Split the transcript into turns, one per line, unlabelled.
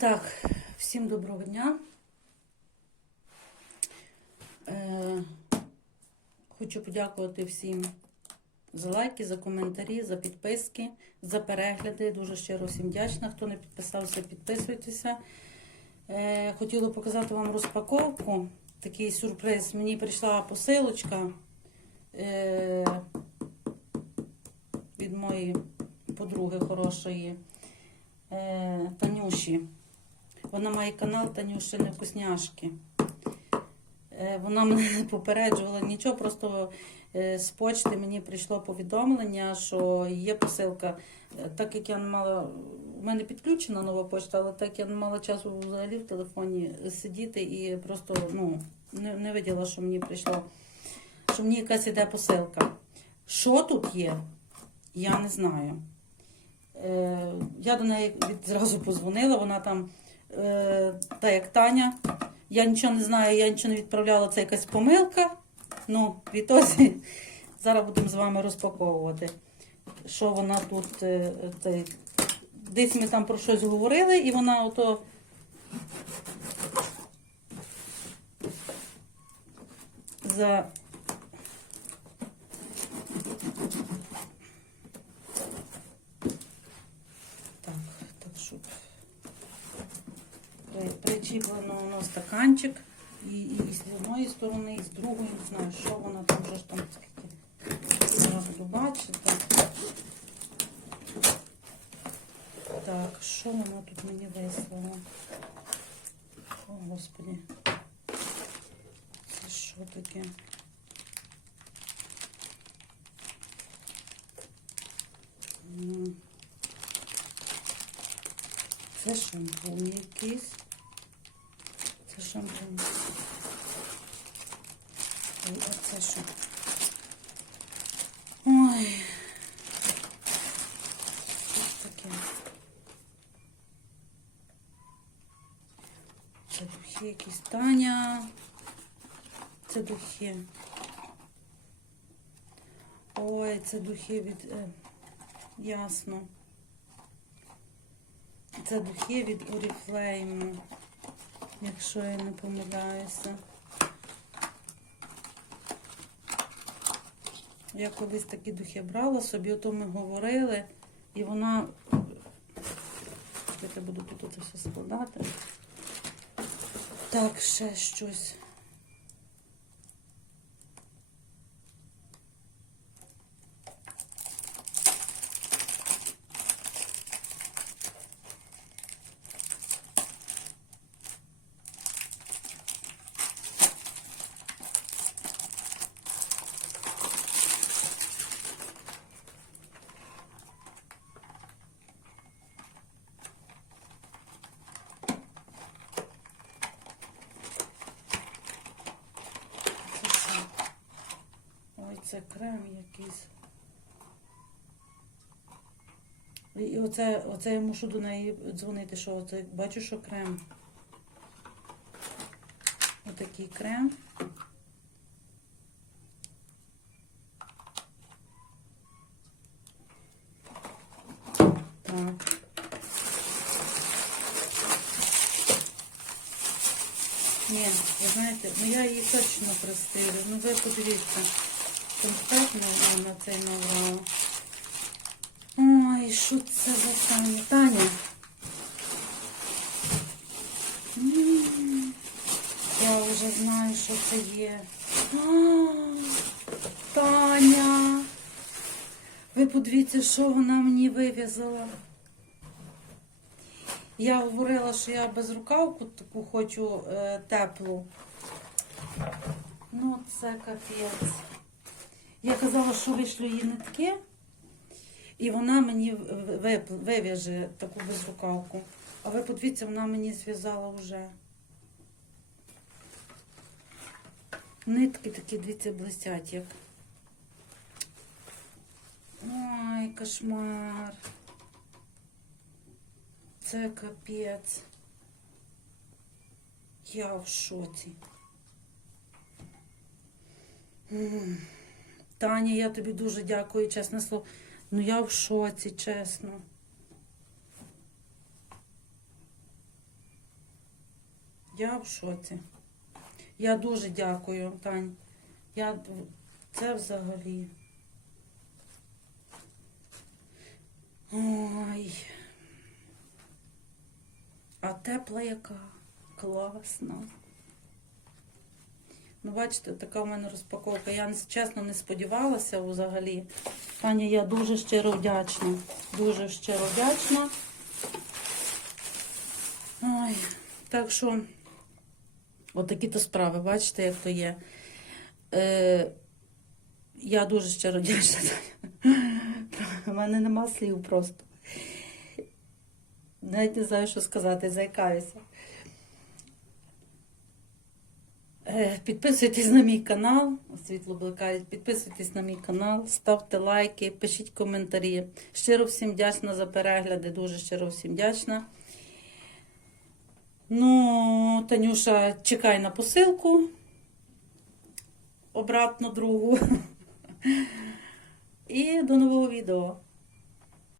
Так, всім доброго дня. Е, хочу подякувати всім за лайки, за коментарі, за підписки, за перегляди. Дуже щиро всім вдячна. Хто не підписався, підписуйтеся. Е, хотіла показати вам розпаковку. Такий сюрприз. Мені прийшла посилочка е, від моєї подруги хорошої е, Танюші. Вона має канал Танюшини Вкусняшки. Е, Вона мене не попереджувала нічого, просто е, з почти мені прийшло повідомлення, що є посилка. Е, Так як я не мала, у мене підключена нова почта, але так я не мала часу взагалі в телефоні сидіти і просто ну, не, не виділа, що мені прийшло, що мені якась іде посилка. Що тут є, я не знаю. Я до неї відразу позвонила, вона там, е, та як Таня. Я нічого не знаю, я нічого не відправляла, це якась помилка. Ну, відтоді зараз будемо з вами розпаковувати, що вона тут. е, цей, Десь ми там про щось говорили, і вона ото. За Так, так, щоб при- причіплено воно стаканчик і, і, і з одної сторони, і з другої, не знаю, що воно там вже ж там скільки. Зараз буду. Так, що воно тут мені вислало? О, Господи. Це що таке? Це шампунь якийсь. Шампунь. Ой, а це що? Ой. Що таке? Це духи якісь Таня. Це духи. Ой, це духи від... Е, ясно. Це духи від Oriflame, якщо я не помиляюся. Я колись такі духи брала собі, ото ми говорили, і вона. Я буду тут це все складати. Так, ще щось. Це що? Ой, це крем якийсь. І оце, оце я мушу до неї дзвонити, що оце, бачу, що крем. Отакий крем. Ні, ви знаєте, ну я її точно простилю. Ну ви подивіться, конкретно на цей наврала. Ой, що це за Таня? Таня. Я вже знаю, що це є. А, Таня. Ви подивіться, що вона мені вив'язала. Я говорила, що я безрукавку таку хочу е, теплу. Ну, це капець. Я казала, що вийшло її нитки, і вона мені вив'яже таку безрукавку. А ви подивіться, вона мені зв'язала вже. Нитки такі, дивіться, блистять як. Ой, кошмар. Це капець. Я в шоці. Таня, я тобі дуже дякую, чесне слово. Ну я в шоці, чесно. Я в шоці. Я дуже дякую, Тань. Я... Це взагалі. Ой. А тепла яка? Класна. Ну, бачите, така в мене розпаковка. Я чесно не сподівалася взагалі. Таня, я дуже щиро вдячна. Дуже щиро вдячна. Ой, так що, отакі то справи, бачите, як то є. Е, я дуже щиро вдячна. У мене нема слів просто. Навіть не знаю, що сказати, заїкаюся. Е, Підписуйтесь на мій канал, світло бликає. Підписуйтесь на мій канал, ставте лайки, пишіть коментарі. Щиро всім вдячна за перегляди, дуже щиро всім вдячна. Ну, Танюша, чекай на посилку. Обратно другу. І до нового відео.